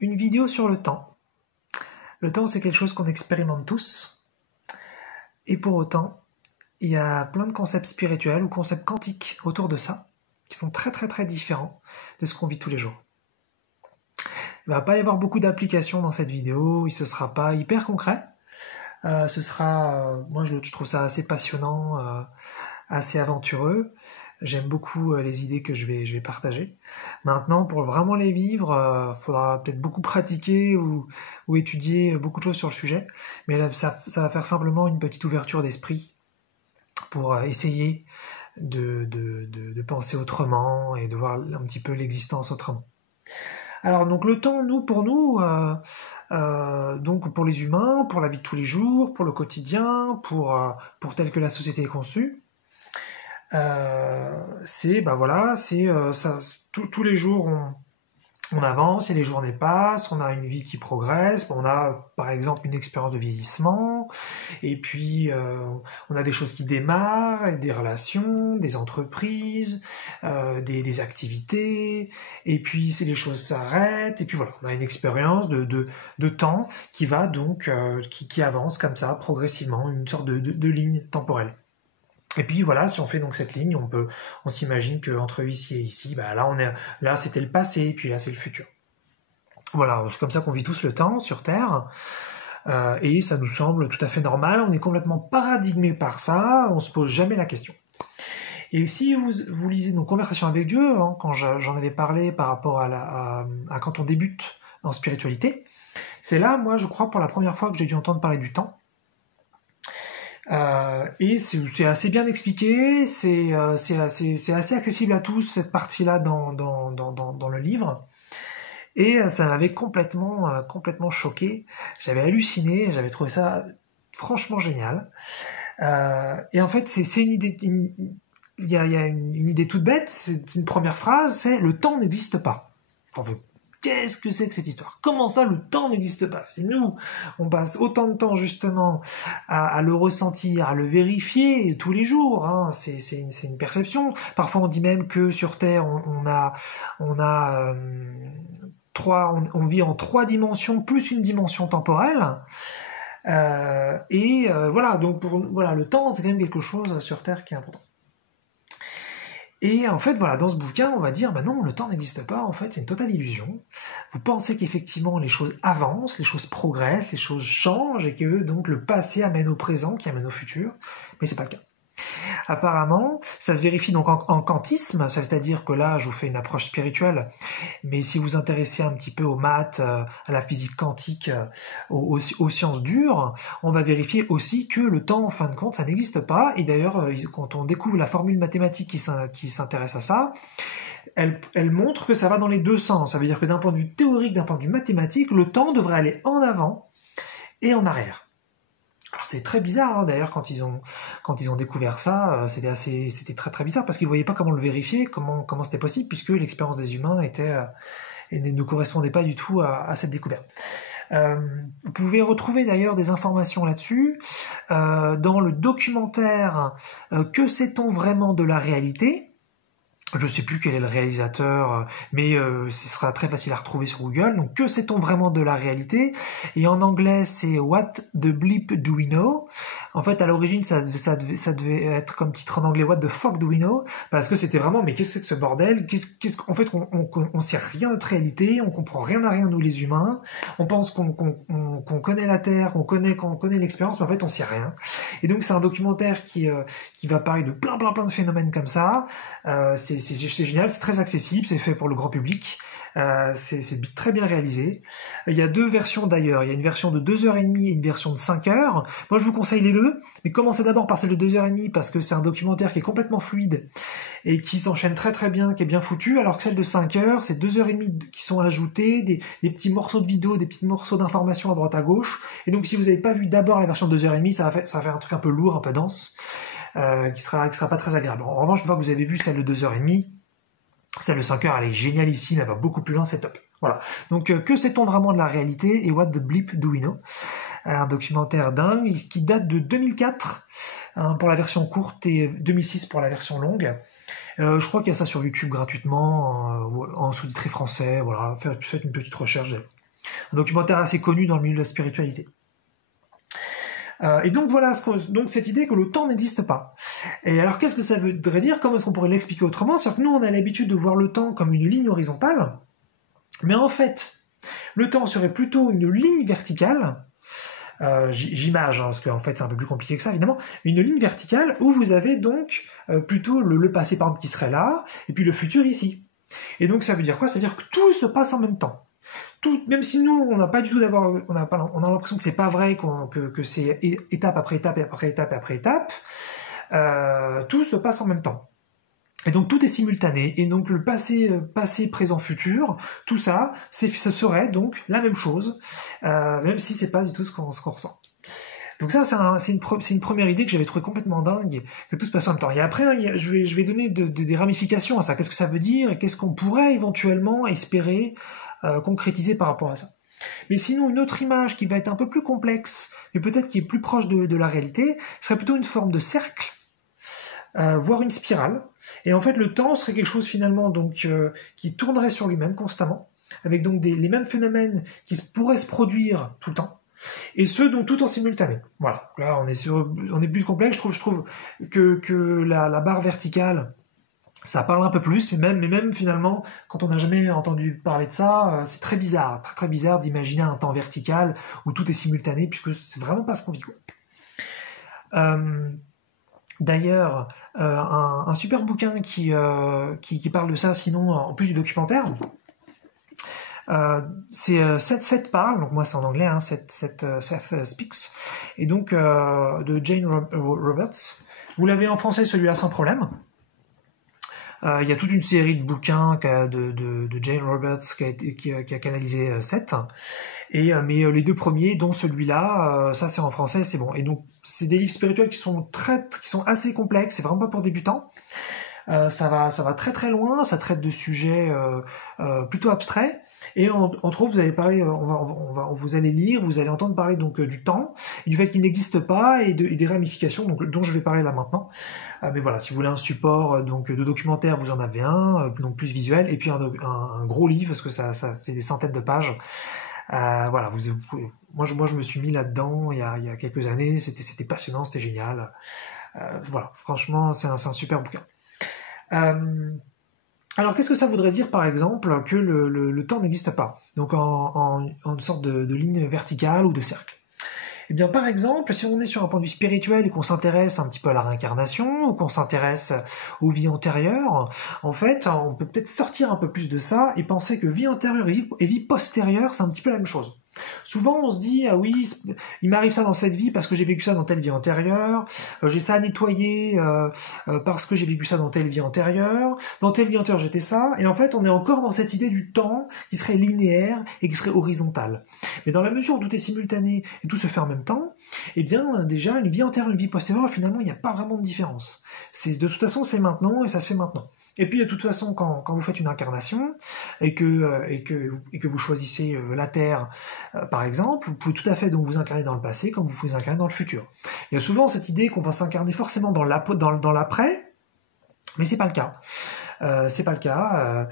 Une vidéo sur le temps. Le temps, c'est quelque chose qu'on expérimente tous. Et pour autant, il y a plein de concepts spirituels ou concepts quantiques autour de ça, qui sont très très très différents de ce qu'on vit tous les jours. Il ne va pas y avoir beaucoup d'applications dans cette vidéo, ce ne sera pas hyper concret. Moi je trouve ça assez passionnant, assez aventureux. J'aime beaucoup les idées que je vais partager. Maintenant, pour vraiment les vivre, faudra peut-être beaucoup pratiquer ou étudier beaucoup de choses sur le sujet. Mais là, ça va faire simplement une petite ouverture d'esprit pour essayer de penser autrement et de voir un petit peu l'existence autrement. Alors donc le temps, pour nous, donc pour les humains, pour la vie de tous les jours, pour le quotidien, pour tel que la société est conçue, tous les jours on avance, et les journées passent, on a une vie qui progresse, on a par exemple une expérience de vieillissement, et puis on a des choses qui démarrent, des relations, des entreprises, des activités, et puis les choses s'arrêtent, et puis voilà, on a une expérience de temps qui va donc, qui avance comme ça progressivement, une sorte de ligne temporelle. Et puis voilà, si on fait donc cette ligne, on s'imagine qu'entre ici et ici, là c'était le passé, puis là c'est le futur. Voilà, c'est comme ça qu'on vit tous le temps sur Terre, et ça nous semble tout à fait normal, on est complètement paradigmé par ça, on se pose jamais la question. Et si vous lisez nos conversations avec Dieu, quand j'en avais parlé par rapport à quand on débute en spiritualité, c'est là, moi je crois, pour la première fois que j'ai dû entendre parler du temps. Et c'est assez bien expliqué, c'est assez accessible à tous, cette partie-là dans le livre. Et ça m'avait complètement choqué. J'avais halluciné, j'avais trouvé ça franchement génial. Et en fait, c'est une idée, il y a une idée toute bête. C'est une première phrase, c'est le temps n'existe pas. Enfin, qu'est-ce que c'est que cette histoire? Comment ça, le temps n'existe pas? Si nous, on passe autant de temps justement à le ressentir, à le vérifier tous les jours, c'est une perception. Parfois, on dit même que sur Terre, on vit en 3 dimensions plus une dimension temporelle. Voilà, donc le temps, c'est quand même quelque chose sur Terre qui est important. Et en fait, voilà, dans ce bouquin, on va dire, non, le temps n'existe pas, en fait, c'est une totale illusion. Vous pensez qu'effectivement, les choses avancent, les choses progressent, les choses changent, et que donc le passé amène au présent, qui amène au futur, mais c'est pas le cas. Apparemment, ça se vérifie donc en quantisme, c'est-à-dire que là, je vous fais une approche spirituelle, mais si vous intéressez un petit peu aux maths, à la physique quantique, aux sciences dures, on va vérifier aussi que le temps, en fin de compte, ça n'existe pas. Et d'ailleurs, quand on découvre la formule mathématique qui s'intéresse à ça, elle montre que ça va dans les deux sens. Ça veut dire que d'un point de vue théorique, d'un point de vue mathématique, le temps devrait aller en avant et en arrière. Alors c'est très bizarre, d'ailleurs, quand ils ont découvert ça, c'était très très bizarre, parce qu'ils voyaient pas comment le vérifier, comment c'était possible, puisque l'expérience des humains ne correspondait pas du tout à cette découverte. Vous pouvez retrouver d'ailleurs des informations là-dessus dans le documentaire Que sait-on vraiment de la réalité ? Je ne sais plus quel est le réalisateur, mais ce sera très facile à retrouver sur Google. Donc, que sait-on vraiment de la réalité? Et en anglais, c'est What the bleep do we know? En fait, à l'origine, ça devait être comme titre en anglais What the fuck do we know? Parce que c'était vraiment, mais qu'est-ce que c'est que ce bordel? En fait, on sait rien de notre réalité, on comprend rien à rien, nous les humains. On pense qu'on connaît la Terre, qu'on connaît l'expérience, mais en fait, on sait rien. Et donc, c'est un documentaire qui va parler de plein de phénomènes comme ça. C'est génial, c'est très accessible, c'est fait pour le grand public, c'est très bien réalisé. Il y a 2 versions d'ailleurs, il y a une version de 2h30 et une version de 5 heures. Moi je vous conseille les deux, mais commencez d'abord par celle de 2h30 parce que c'est un documentaire qui est complètement fluide et qui s'enchaîne très très bien, qui est bien foutu, alors que celle de 5 heures, c'est 2h30 qui sont ajoutés, des petits morceaux de vidéo, des petits morceaux d'informations à droite à gauche. Et donc si vous n'avez pas vu d'abord la version de 2h30, ça va faire un truc un peu lourd, un peu dense. Qui sera pas très agréable. En revanche, une fois que vous avez vu celle de 2h30, celle de 5 heures, elle est génialissime, elle va beaucoup plus loin, c'est top. Voilà. Donc, que sait-on vraiment de la réalité et What the bleep do we know? Un documentaire dingue qui date de 2004 pour la version courte et 2006 pour la version longue. Je crois qu'il y a ça sur YouTube gratuitement, en sous-titré français. Voilà, faites une petite recherche. Un documentaire assez connu dans le milieu de la spiritualité. Et donc voilà, donc cette idée que le temps n'existe pas. Et alors qu'est-ce que ça voudrait dire? Comment est-ce qu'on pourrait l'expliquer autrement? C'est-à-dire que nous, on a l'habitude de voir le temps comme une ligne horizontale, mais en fait, le temps serait plutôt une ligne verticale, j'image, parce qu'en fait c'est un peu plus compliqué que ça évidemment, une ligne verticale où vous avez donc plutôt le passé par exemple qui serait là, et puis le futur ici. Et donc ça veut dire quoi? Ça veut dire que tout se passe en même temps. Tout, même si nous, on n'a pas du tout on a l'impression que c'est pas vrai, que c'est étape après étape après étape après étape, tout se passe en même temps. Et donc tout est simultané, et donc le passé, présent, futur, tout ça, ce serait donc la même chose, même si c'est pas du tout ce qu'on ressent. Donc ça, c'est une première idée que j'avais trouvé complètement dingue, que tout se passe en même temps. Et après, je vais donner des ramifications à ça. Qu'est-ce que ça veut dire, et qu'est-ce qu'on pourrait éventuellement espérer concrétiser par rapport à ça. Mais sinon, une autre image qui va être un peu plus complexe, mais peut-être qui est plus proche de la réalité, serait plutôt une forme de cercle, voire une spirale. Et en fait, le temps serait quelque chose finalement donc qui tournerait sur lui-même constamment, avec donc les mêmes phénomènes qui pourraient se produire tout le temps, et ce donc tout en simultané. Voilà. Là, on est plus complexe. Je trouve que la barre verticale, ça parle un peu plus, mais même finalement, quand on n'a jamais entendu parler de ça, c'est très bizarre, très très bizarre d'imaginer un temps vertical où tout est simultané, puisque c'est vraiment pas ce qu'on vit, quoi. D'ailleurs, un super bouquin qui parle de ça, sinon en plus du documentaire, c'est Seth parle, donc moi c'est en anglais, hein, Seth Speaks, et donc de Jane Roberts. Vous l'avez en français celui-là sans problème. Il y a toute une série de bouquins de Jane Roberts qui a canalisé Seth. Mais les deux premiers, dont celui-là, ça c'est en français, c'est bon. Et donc c'est des livres spirituels qui sont assez complexes, c'est vraiment pas pour débutants. Ça va très très loin, ça traite de sujets plutôt abstraits. Et entre autres, vous allez parler, vous allez lire, vous allez entendre parler donc du temps et du fait qu'il n'existe pas et des ramifications dont je vais parler là maintenant. Mais voilà, si vous voulez un support donc de documentaire, vous en avez un, donc plus visuel, et puis un gros livre parce que ça fait des centaines de pages. Voilà, vous pouvez, moi je me suis mis là-dedans il y a quelques années, c'était passionnant, c'était génial. Voilà, franchement, c'est un super bouquin. Alors, qu'est-ce que ça voudrait dire, par exemple, que le temps n'existe pas? Donc, en une sorte de ligne verticale ou de cercle. Eh bien, par exemple, si on est sur un point de vue spirituel et qu'on s'intéresse un petit peu à la réincarnation, ou qu'on s'intéresse aux vies antérieures, en fait, on peut peut-être sortir un peu plus de ça et penser que vie antérieure et vie postérieure, c'est un petit peu la même chose. Souvent, on se dit, ah oui, il m'arrive ça dans cette vie parce que j'ai vécu ça dans telle vie antérieure, j'ai ça à nettoyer parce que j'ai vécu ça dans telle vie antérieure, j'étais ça, et en fait, on est encore dans cette idée du temps qui serait linéaire et qui serait horizontal. Mais dans la mesure où tout est simultané et tout se fait en même temps, eh bien, déjà, une vie antérieure, une vie postérieure, finalement, il n'y a pas vraiment de différence. De toute façon, c'est maintenant et ça se fait maintenant. Et puis, de toute façon, quand vous faites une incarnation et que vous choisissez la Terre, par exemple, vous pouvez tout à fait donc vous incarner dans le passé comme vous pouvez vous incarner dans le futur. Il y a souvent cette idée qu'on va s'incarner forcément dans l'après, mais c'est pas le cas. C'est pas le cas.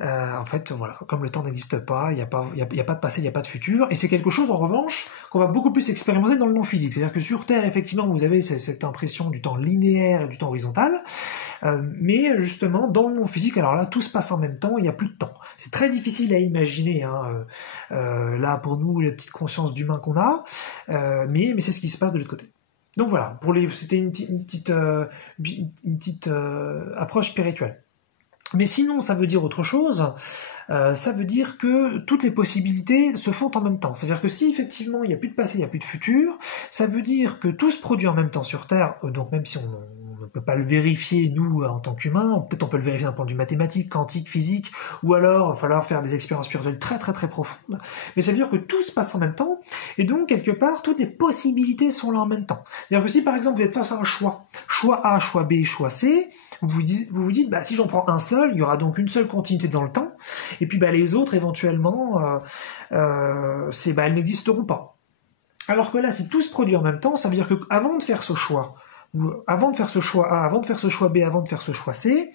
En fait, voilà, comme le temps n'existe pas, il n'y a pas de passé, il n'y a pas de futur, et c'est quelque chose en revanche qu'on va beaucoup plus expérimenter dans le non physique. C'est-à-dire que sur Terre, effectivement, vous avez cette impression du temps linéaire et du temps horizontal, mais justement dans le non physique, alors là, tout se passe en même temps, il n'y a plus de temps. C'est très difficile à imaginer, hein, là pour nous, la petite conscience d'humain qu'on a, mais c'est ce qui se passe de l'autre côté. Donc voilà, c'était une petite approche spirituelle. Mais sinon, ça veut dire autre chose. Ça veut dire que toutes les possibilités se font en même temps. C'est-à-dire que si effectivement il n'y a plus de passé, il n'y a plus de futur, ça veut dire que tout se produit en même temps sur Terre, donc même si on ne peut pas le vérifier, nous, en tant qu'humains, peut-être on peut le vérifier d'un point de vue mathématique, quantique, physique, ou alors il va falloir faire des expériences spirituelles très très très profondes, mais ça veut dire que tout se passe en même temps, et donc quelque part, toutes les possibilités sont là en même temps. C'est-à-dire que si par exemple vous êtes face à un choix A, choix B, choix C, vous vous dites, bah, si j'en prends un seul, il y aura donc une seule continuité dans le temps, et puis bah, les autres éventuellement, elles n'existeront pas. Alors que là, si tout se produit en même temps, ça veut dire que avant de faire ce choix, ou avant de faire ce choix A, avant de faire ce choix B, avant de faire ce choix C,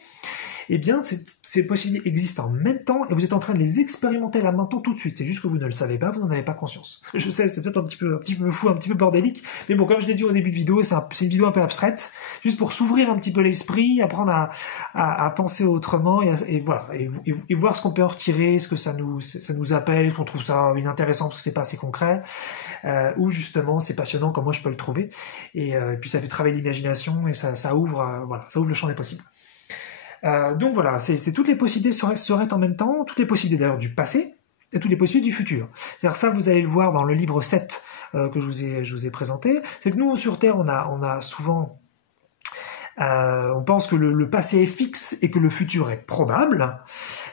eh bien, ces possibilités existent en même temps et vous êtes en train de les expérimenter là maintenant tout de suite. C'est juste que vous ne le savez pas, vous n'en avez pas conscience. Je sais, c'est peut-être un petit peu fou, un petit peu bordélique, mais bon, comme je l'ai dit au début de vidéo, c'est une vidéo un peu abstraite, juste pour s'ouvrir un petit peu l'esprit, apprendre à penser autrement et voilà, et voir ce qu'on peut en retirer, ce que ça nous appelle, est-ce qu'on trouve ça inintéressant parce que c'est pas assez concret, ou justement c'est passionnant comme moi je peux le trouver, et puis ça fait travailler l'imagination et ça ouvre, voilà, ça ouvre le champ des possibles. Donc voilà, c'est toutes les possibilités seraient en même temps, toutes les possibilités d'ailleurs du passé et toutes les possibilités du futur. C'est-à-dire ça, vous allez le voir dans le livre 7 que je vous ai présenté. C'est que nous, sur Terre, on a souvent... on pense que le passé est fixe et que le futur est probable.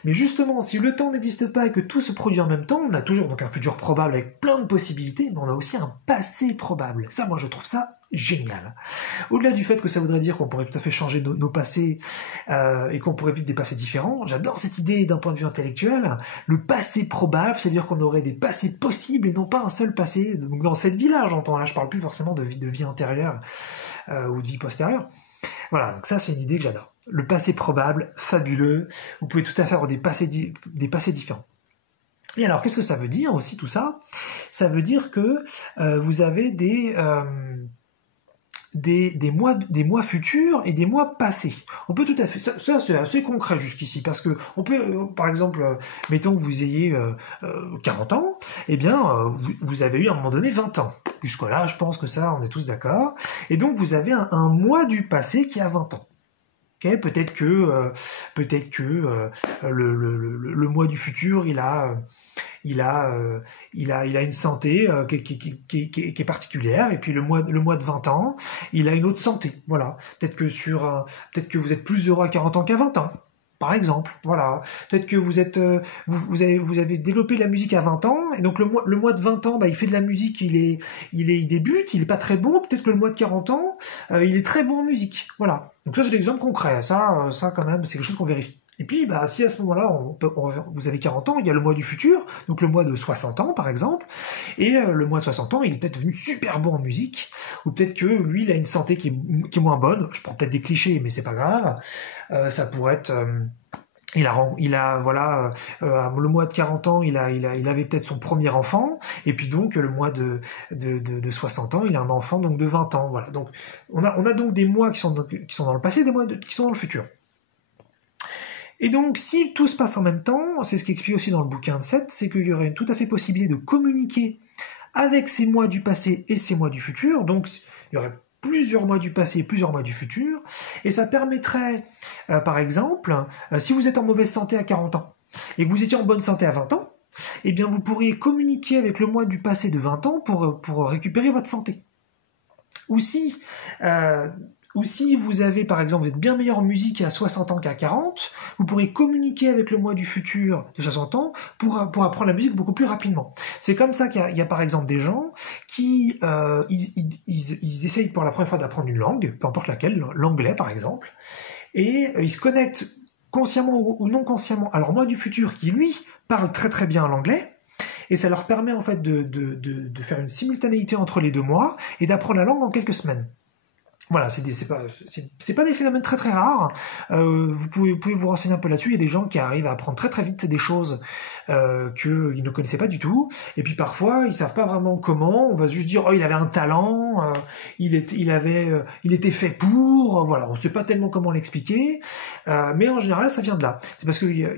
Mais justement, si le temps n'existe pas et que tout se produit en même temps, on a toujours donc un futur probable avec plein de possibilités, mais on a aussi un passé probable. Ça, moi, je trouve ça génial. Au-delà du fait que ça voudrait dire qu'on pourrait tout à fait changer nos passés et qu'on pourrait vivre des passés différents, j'adore cette idée d'un point de vue intellectuel. Le passé probable, c'est-à-dire qu'on aurait des passés possibles et non pas un seul passé. Donc dans cette vie-là, j'entends, là je parle plus forcément de vie antérieure ou de vie postérieure. Voilà, donc ça c'est une idée que j'adore. Le passé probable, fabuleux, vous pouvez tout à fait avoir des passés différents. Et alors, qu'est-ce que ça veut dire aussi tout ça? Ça veut dire que vous avez des mois futurs et des mois passés. On peut tout à fait, ça c'est assez concret jusqu'ici, parce que on peut, par exemple, mettons que vous ayez 40 ans, eh bien, vous avez eu à un moment donné 20 ans. Jusque-là, je pense que ça, on est tous d'accord. Et donc, vous avez un mois du passé qui a 20 ans. Okay, peut-être que le mois du futur, il a une santé qui est particulière, et puis le mois de 20 ans, il a une autre santé. Voilà. Peut-être que vous êtes plus heureux à 40 ans qu'à 20 ans. Par exemple, voilà. Peut-être que vous avez développé de la musique à 20 ans, et donc le mois de 20 ans, bah, il fait de la musique, il débute, il est pas très bon. Peut-être que le mois de 40 ans, il est très bon en musique. Voilà. Donc ça, c'est l'exemple concret. Ça quand même, c'est quelque chose qu'on vérifie. Et puis, bah, si à ce moment-là, vous avez 40 ans, il y a le mois du futur, donc le mois de 60 ans, par exemple, et le mois de 60 ans, il est peut-être devenu super bon en musique, ou peut-être que lui, il a une santé qui est moins bonne. Je prends peut-être des clichés, mais c'est pas grave. Ça pourrait être... le mois de 40 ans, il avait peut-être son premier enfant, et puis donc le mois de 60 ans, il a un enfant donc de 20 ans. Voilà. Donc on a donc des mois qui sont dans le passé, des mois qui sont dans le futur. Et donc, si tout se passe en même temps, c'est ce qui explique aussi dans le bouquin de 7, c'est qu'il y aurait une tout à fait possibilité de communiquer avec ces mois du passé et ces mois du futur. Donc, il y aurait plusieurs mois du passé et plusieurs mois du futur. Et ça permettrait, par exemple, si vous êtes en mauvaise santé à 40 ans et que vous étiez en bonne santé à 20 ans, eh bien, vous pourriez communiquer avec le mois du passé de 20 ans pour récupérer votre santé. Ou si vous avez, par exemple, vous êtes bien meilleur en musique à 60 ans qu'à 40, vous pourrez communiquer avec le mois du futur de 60 ans pour apprendre la musique beaucoup plus rapidement. C'est comme ça qu'il y a par exemple des gens qui ils essayent pour la première fois d'apprendre une langue, peu importe laquelle, l'anglais par exemple, et ils se connectent consciemment ou non consciemment à leur moi du futur qui, lui, parle très très bien l'anglais, et ça leur permet en fait de faire une simultanéité entre les deux mois et d'apprendre la langue en quelques semaines. Voilà, c'est pas des phénomènes très très rares. Vous pouvez vous renseigner un peu là-dessus. Il y a des gens qui arrivent à apprendre très très vite des choses qu'ils ne connaissaient pas du tout. Et puis parfois, ils savent pas vraiment comment. On va juste dire, oh, il avait un talent, il était fait pour. Voilà, on sait pas tellement comment l'expliquer. Mais en général, ça vient de là. C'est parce qu'il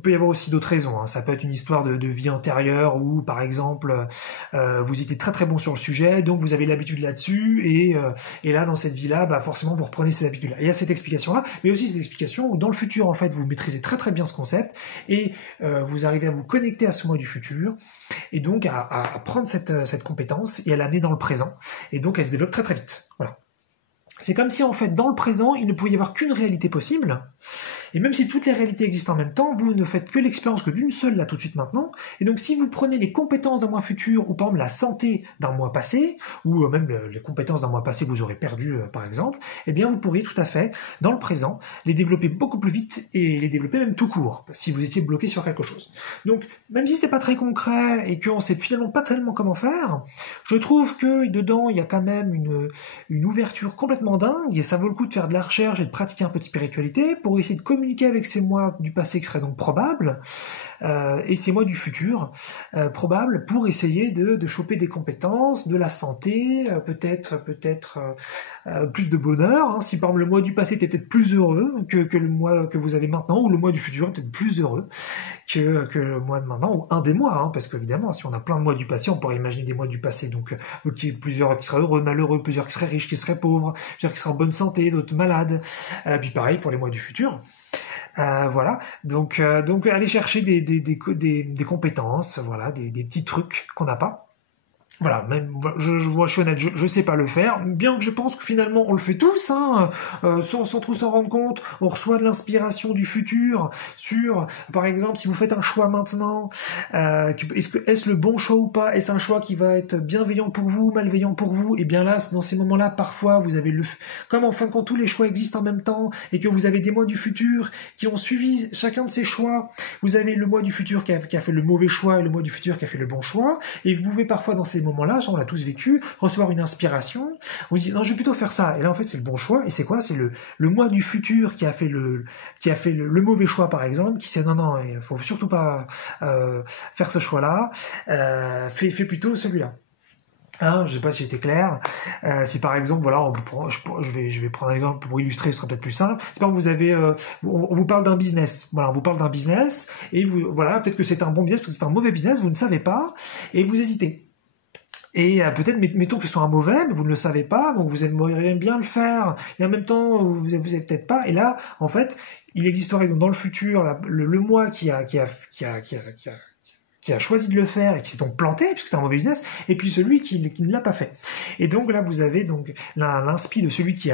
peut y avoir aussi d'autres raisons. Hein. Ça peut être une histoire de vie antérieure où, par exemple, vous étiez très très bon sur le sujet, donc vous avez l'habitude là-dessus, et là, dans cette vie-là, bah forcément, vous reprenez ces habitudes-là. Il y a cette explication-là, mais aussi cette explication où, dans le futur, en fait, vous maîtrisez très très bien ce concept, et vous arrivez à vous connecter à ce mois du futur, et donc à prendre cette compétence et à l'amener dans le présent, et donc elle se développe très très vite. Voilà. C'est comme si, en fait, dans le présent, il ne pouvait y avoir qu'une réalité possible, et même si toutes les réalités existent en même temps, vous ne faites que l'expérience que d'une seule, là, tout de suite, maintenant, et donc si vous prenez les compétences d'un mois futur, ou par exemple la santé d'un mois passé, ou même les compétences d'un mois passé que vous aurez perdu, par exemple, eh bien, vous pourriez tout à fait, dans le présent, les développer beaucoup plus vite, et les développer même tout court, si vous étiez bloqué sur quelque chose. Donc, même si c'est pas très concret, et qu'on sait finalement pas tellement comment faire, je trouve que, dedans, il y a quand même une ouverture complètement dingue, et ça vaut le coup de faire de la recherche et de pratiquer un peu de spiritualité pour essayer de communiquer communiquer avec ces moi du passé qui seraient donc probables, et ces moi du futur probables pour essayer de choper des compétences, de la santé, peut-être plus de bonheur. Hein. Si par exemple le moi du passé était peut-être plus heureux que le moi que vous avez maintenant, ou le moi du futur est peut-être plus heureux que le mois de maintenant, ou un des mois, hein, parce qu'évidemment, si on a plein de mois du passé, on pourrait imaginer des mois du passé, donc plusieurs qui seraient heureux, malheureux, plusieurs qui seraient riches, qui seraient pauvres, plusieurs qui seraient en bonne santé, d'autres malades, puis pareil pour les mois du futur. Voilà, donc aller chercher des compétences, voilà, des petits trucs qu'on n'a pas. Voilà, même moi je suis honnête, je sais pas le faire, bien que je pense que finalement on le fait tous, hein, sans trop s'en rendre compte. On reçoit de l'inspiration du futur sur, par exemple, si vous faites un choix maintenant, est-ce le bon choix ou pas? Est-ce un choix qui va être bienveillant pour vous, malveillant pour vous? Et bien là, dans ces moments-là, parfois vous avez comme en fin de compte tous les choix existent en même temps et que vous avez des mois du futur qui ont suivi chacun de ces choix. Vous avez le mois du futur qui a fait le mauvais choix et le mois du futur qui a fait le bon choix, et vous pouvez parfois dans ces moments-là, on l'a tous vécu, recevoir une inspiration, vous dites non, je vais plutôt faire ça, et là en fait c'est le bon choix, et c'est quoi? C'est le moi du futur qui a fait le mauvais choix par exemple, qui sait non, il faut surtout pas faire ce choix-là, fais plutôt celui-là. Hein, je sais pas si j'étais clair. Si par exemple, voilà, je vais prendre un exemple pour illustrer, ce sera peut-être plus simple. C'est par exemple, vous avez, on vous parle d'un business. Voilà, on vous parle d'un business, et voilà, peut-être que c'est un bon business, peut-être que c'est un mauvais business, vous ne savez pas, et vous hésitez. Et peut-être, mettons que ce soit un mauvais, mais vous ne le savez pas, donc vous aimeriez bien le faire, et en même temps, vous avez peut-être pas, et là, en fait, il existerait donc dans le futur, le moi qui a choisi de le faire et qui s'est donc planté, puisque c'est un mauvais business, et puis celui qui ne l'a pas fait. Et donc là, vous avez donc l'inspi de celui qui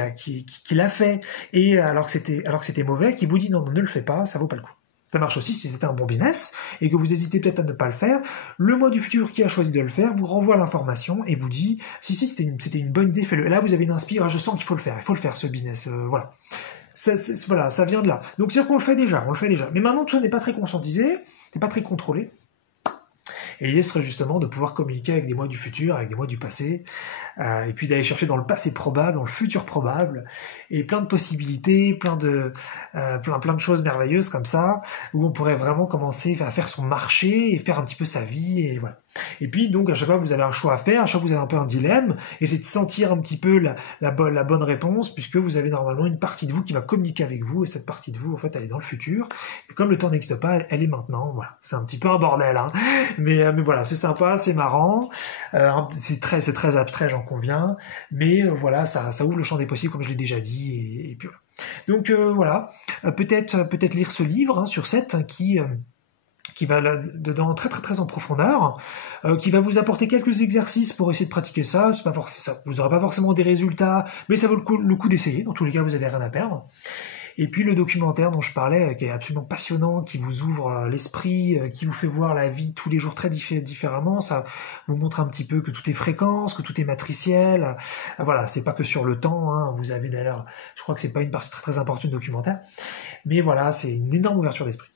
l'a fait, et alors que c'était mauvais, qui vous dit non, ne le fais pas, ça vaut pas le coup. Ça marche aussi si c'était un bon business et que vous hésitez peut-être à ne pas le faire. Le moi du futur qui a choisi de le faire vous renvoie l'information et vous dit si c'était une bonne idée, fais-le. Et là vous avez une inspiration, je sens qu'il faut le faire ce business, voilà. Voilà, ça vient de là. Donc c'est-à-dire qu'on le fait déjà. Mais maintenant tout ça n'est pas très conscientisé, c'est pas très contrôlé. Et l'idée serait justement de pouvoir communiquer avec des mois du futur, avec des mois du passé, et puis d'aller chercher dans le passé probable, dans le futur probable, et plein de possibilités, plein de choses merveilleuses comme ça, où on pourrait vraiment commencer à faire son marché et faire un petit peu sa vie, et voilà. Et puis donc à chaque fois vous avez un choix à faire, à chaque fois vous avez un peu un dilemme, et c'est de sentir un petit peu la bonne réponse, puisque vous avez normalement une partie de vous qui va communiquer avec vous, et cette partie de vous en fait elle est dans le futur, et comme le temps n'existe pas, elle est maintenant, voilà. C'est un petit peu un bordel, hein, mais voilà, c'est sympa, c'est marrant, c'est très abstrait, j'en conviens, mais voilà, ça ouvre le champ des possibles comme je l'ai déjà dit, et puis voilà. Donc voilà, peut-être lire ce livre hein, sur 7 hein, qui va là-dedans très en profondeur, qui va vous apporter quelques exercices pour essayer de pratiquer ça. C'est pas forcément, vous n'aurez pas forcément des résultats, mais ça vaut le coup d'essayer. Dans tous les cas, vous n'avez rien à perdre. Et puis le documentaire dont je parlais, qui est absolument passionnant, qui vous ouvre l'esprit, qui vous fait voir la vie tous les jours très différemment. Ça vous montre un petit peu que tout est fréquence, que tout est matriciel. Voilà, c'est pas que sur le temps. Hein. Vous avez d'ailleurs, je crois que c'est pas une partie très importante du documentaire, mais voilà, c'est une énorme ouverture d'esprit.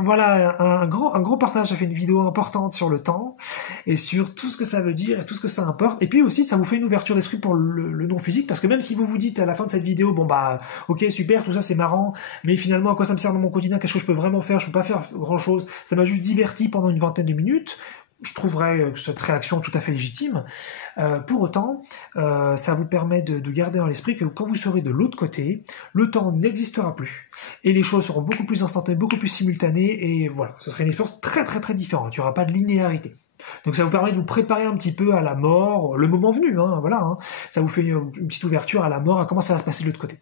Voilà, un gros partage, ça fait une vidéo importante sur le temps, et sur tout ce que ça veut dire, et tout ce que ça importe, et puis aussi, ça vous fait une ouverture d'esprit pour le non-physique, parce que même si vous dites à la fin de cette vidéo, bon bah, ok, super, tout ça c'est marrant, mais finalement, à quoi ça me sert dans mon quotidien, qu'est-ce que je peux vraiment faire, je peux pas faire grand chose, ça m'a juste diverti pendant une vingtaine de minutes, je trouverais cette réaction tout à fait légitime. Pour autant, ça vous permet de garder dans l'esprit que quand vous serez de l'autre côté, le temps n'existera plus. Et les choses seront beaucoup plus instantanées, beaucoup plus simultanées, et voilà, ce serait une expérience très différente. Il n'y aura pas de linéarité. Donc ça vous permet de vous préparer un petit peu à la mort, le moment venu, hein, voilà. Hein. Ça vous fait une petite ouverture à la mort, à comment ça va se passer de l'autre côté.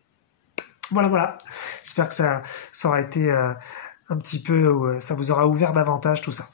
Voilà. J'espère que ça aura été un petit peu, ça vous aura ouvert davantage tout ça.